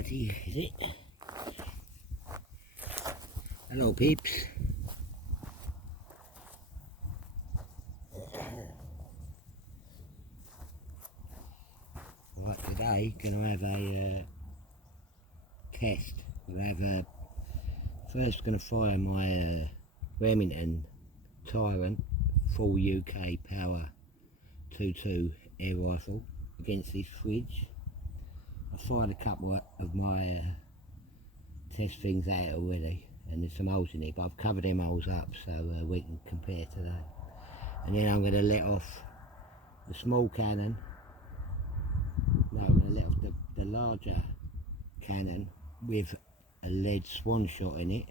Righty, is it? Hello peeps. Right, today gonna have a test. We'll have first gonna fire my Remington Tyrant full UK power 2.2 air rifle against this fridge. I fired a couple of my test things out already, and there's some holes in it, but I've covered them holes up so we can compare today. And then I'm going to let off the small cannon. No, I'm going to let off the larger cannon with a lead swan shot in it,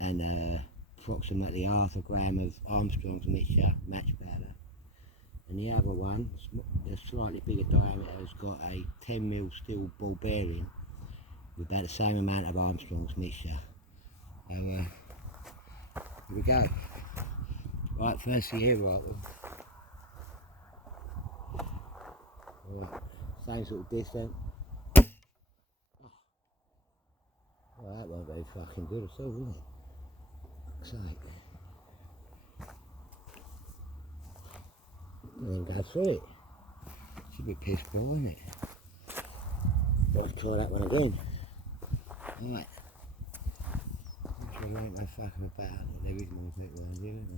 and approximately half a gram of Armstrong's mixture match powder. And the other one, a slightly bigger diameter, has got a 10mm steel ball bearing with about the same amount of Armstrong's mixture. So here we go. Right, first the air rifle. Right, same sort of distance. Oh. Well, that won't be fucking good at all, will it? Fuck's sake. And then go through it. Should be piss poor, isn't it? Let's try that one again. Right. Make sure there ain't no fucking about. There is more people around here, isn't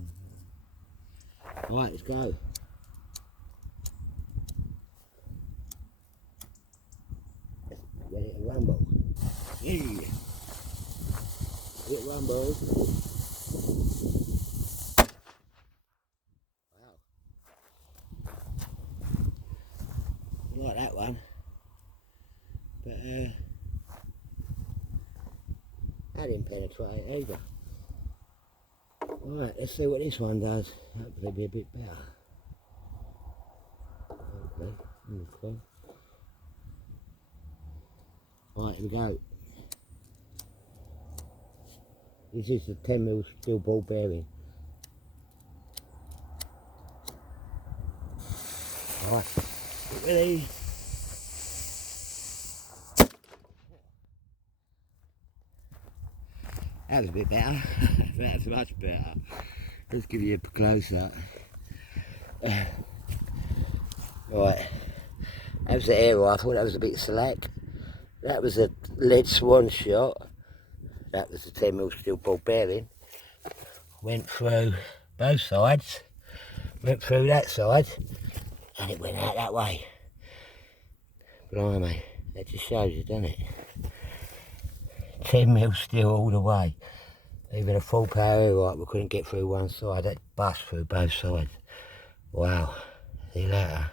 there? Right, let's go. Let's get it to rumble. Yeah. Get rumble. Like that one, but that didn't penetrate either. Alright, let's see what this one does. Hopefully be a bit better. Okay. Right, here we go. This is the 10mm steel ball bearing. Right. Ready? That was a bit better. That's much better. Let's give you a close-up. Right, that was the air rifle. That was a bit slack. That was a lead swan shot. That was the 10mm steel ball bearing. Went through both sides. Went through that side. And it went out that way. Blimey, that just shows you, doesn't it? 10mm steel all the way. Even a full power air rifle couldn't get through one side. That bust through both sides. Wow. See you later.